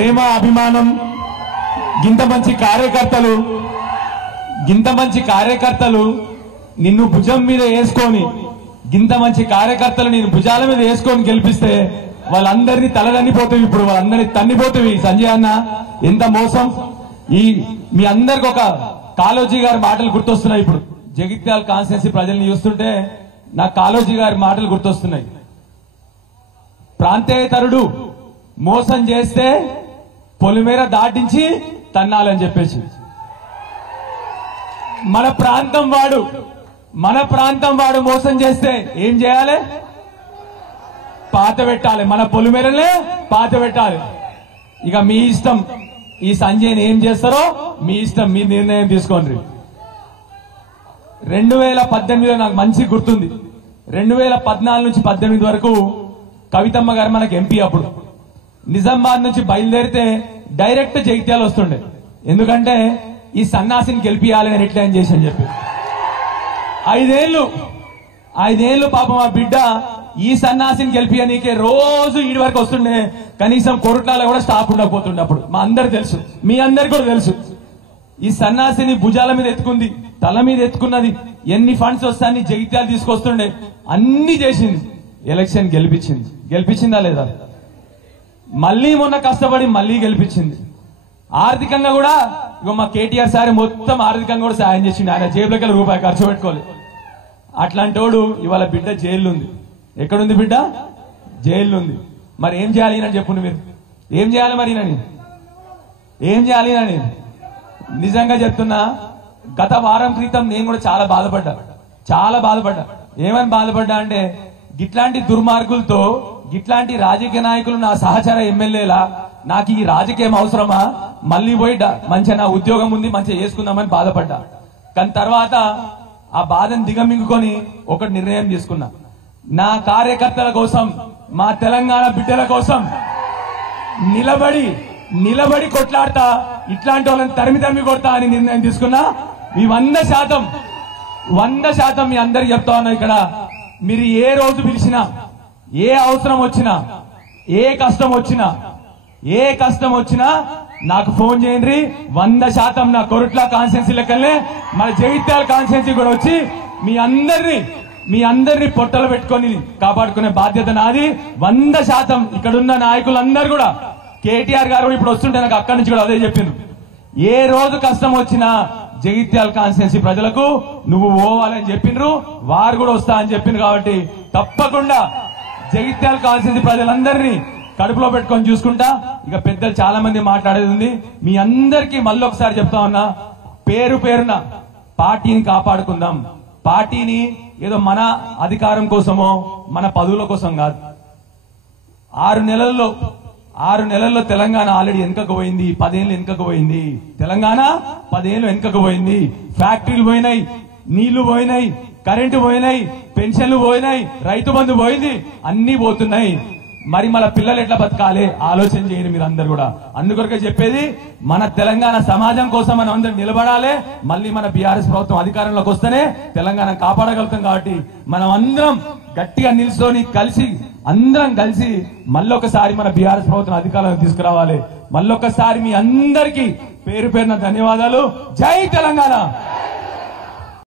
ప్రేమ అభిమానం గింత మంచి కార్యకర్తలు నిన్ను భుజం మీద వేసుకొని గింత మంచి కార్యకర్తలు నేను భుజాల మీద వేసుకొని గెలిపిస్తే వాళ్ళందరినీ తలదన్నిపోతావి. ఇప్పుడు వాళ్ళందరినీ తన్నిపోతావి. సంజయ్ అన్న ఎంత మోసం. మీ అందరికి ఒక కాళోజీ గారి మాటలు గుర్తొస్తున్నాయి. ఇప్పుడు జగిత్యాల కాన్స్టిట్యున్సీ ప్రజల్ని చూస్తుంటే నాకు కాళోజీ గారి మాటలు గుర్తొస్తున్నాయి. ప్రాంతేతరుడు మోసం చేస్తే పొలిమేర దాటించి తన్నాలని చెప్పేసి మన ప్రాంతం వాడు మోసం చేస్తే ఏం చేయాలి? పాత పెట్టాలి. మన పొలిమేరలే పాత పెట్టాలి. ఇక మీ ఇష్టం. ఈ సంజయ్ని ఏం చేస్తారో మీ ఇష్టం, మీ నిర్ణయం తీసుకోండి. 2018లో నాకు మంచి గుర్తుంది. 2014 నుంచి 18 వరకు కవితమ్మ గారు మనకు ఎంపీ. అప్పుడు నిజామాబాద్ నుంచి బయలుదేరితే డైరెక్ట్ జగిత్యాల వస్తుండే. ఎందుకంటే ఈ సన్నాసిని గెలిపియాలి అని ఎట్లా ఏం చేసి అని చెప్పి 5 ఏళ్లు పాపం ఆ బిడ్డ ఈ సన్నాసిని గెలిపియనీకే రోజు ఈడి వరకు వస్తుండే. కనీసం కొరటాల కూడా స్టాప్ ఉండకపోతుండే. అప్పుడు మా అందరికి తెలుసు, మీ అందరికి కూడా తెలుసు. ఈ సన్నాసిని భుజాల మీద ఎత్తుకుంది, తల మీద ఎత్తుకున్నది. ఎన్ని ఫండ్స్ వస్తాయని జగిత్యాలు తీసుకొస్తుండే. అన్ని చేసింది. ఎలక్షన్ గెలిపించిందా లేదా? మళ్ళీ మొన్న కష్టపడి మళ్ళీ గెలిపించింది. ఆర్థికంగా కూడా ఇగో మా కేటీఆర్ సార్ మొత్తం ఆర్థికంగా కూడా సాయం చేసిండు. ఆయన జేబులకి రూపాయి ఖర్చు పెట్టుకోలేదు. అట్లాంటోడు ఇవాళ బిడ్డ జైలుంది. ఎక్కడుంది బిడ్డ? జైలుంది. మరి ఏం చేయాలి అని చెప్పండి. మీరు ఏం చేయాలి? మరి ఏం చేయాలి అని నిజంగా చెప్తున్నా. గత వారం క్రితం నేను కూడా చాలా బాధపడ్డా. ఏమని బాధపడ్డా అంటే గిట్లాంటి దుర్మార్గులతో గిట్లాంటి రాజకీయ నాయకులు నా సహచర ఎమ్మెల్యేలా నాకు ఈ రాజకీయం అవసరమా? మళ్ళీ పోయి మంచిగా నా ఉద్యోగం ఉంది మంచిగా చేసుకుందామని బాధపడ్డా. కానీ తర్వాత ఆ బాధను దిగమింగుకొని ఒక నిర్ణయం తీసుకున్నా. నా కార్యకర్తల కోసం, మా తెలంగాణ బిడ్డల కోసం నిలబడి కొట్లాడతా. ఇట్లాంటి వాళ్ళని తరిమి కొడతా అని నిర్ణయం తీసుకున్నా. మీ 100% మీ అందరికి చెప్తా ఉన్నా. ఇక్కడ మీరు ఏ రోజు పిలిచినా, ఏ అవసరం వచ్చినా, ఏ కష్టం వచ్చినా నాకు ఫోన్ చేయండి. 100% నా కొరట్ల కాన్స్టిట్యున్సీ లెక్కలనే మన జగిత్యాల కాన్స్టిట్యున్సీ కూడా వచ్చి మీ అందరినీ పొట్టలు పెట్టుకొని కాపాడుకునే బాధ్యత నాది. 100% ఇక్కడున్న నాయకులందరూ కూడా, కేటీఆర్ గారు కూడా ఇప్పుడు వస్తుంటే నాకు అక్కడి నుంచి కూడా అదే చెప్పిండ్రు. ఏ రోజు కష్టం వచ్చినా జగిత్యాల కాన్స్టిట్యున్సీ ప్రజలకు నువ్వు పోవాలని చెప్పిండ్రు. వారు కూడా వస్తా అని చెప్పిండ్రు. కాబట్టి తప్పకుండా జగిత్యాల కాన్స్టిట్యున్సీ ప్రజలందరినీ కడుపులో పెట్టుకొని చూసుకుంటా. ఇక పెద్దలు చాలా మంది మాట్లాడేది ఉంది. మీ అందరికీ మళ్ళీ ఒకసారి చెప్తా ఉన్నా, పేరున పార్టీని కాపాడుకుందాం. పార్టీని ఏదో మన అధికారం కోసమో మన పదవుల కోసం కాదు. 6 నెలల్లో తెలంగాణ ఆల్రెడీ వెనుకకు పోయింది. 10 ఏళ్ళు వెనుకకు పోయింది. తెలంగాణ 10 ఏళ్ళు వెనుకకు పోయింది. ఫ్యాక్టరీలు పోయినాయి, నీళ్లు పోయినాయి, కరెంటు పోయినాయి, పెన్షన్లు పోయినాయి, రైతు బంధు పోయింది, అన్ని పోతున్నాయి. మరి మన పిల్లలు ఎట్లా బతకాలి ఆలోచన చేయండి మీరు అందరు కూడా. అందుకొరకే చెప్పేది, మన తెలంగాణ సమాజం కోసం మనం అందరం నిలబడాలి. మళ్ళీ మన బీఆర్ఎస్ ప్రభుత్వం అధికారంలోకి వస్తేనే తెలంగాణ కాపాడగలుగుతాం. కాబట్టి మనం అందరం గట్టిగా నిల్చొని అందరం కలిసి మళ్ళొకసారి మన బీఆర్ఎస్ ప్రభుత్వం అధికారంలోకి తీసుకురావాలి. మళ్ళొకసారి మీ అందరికీ పేరున ధన్యవాదాలు. జై తెలంగాణ.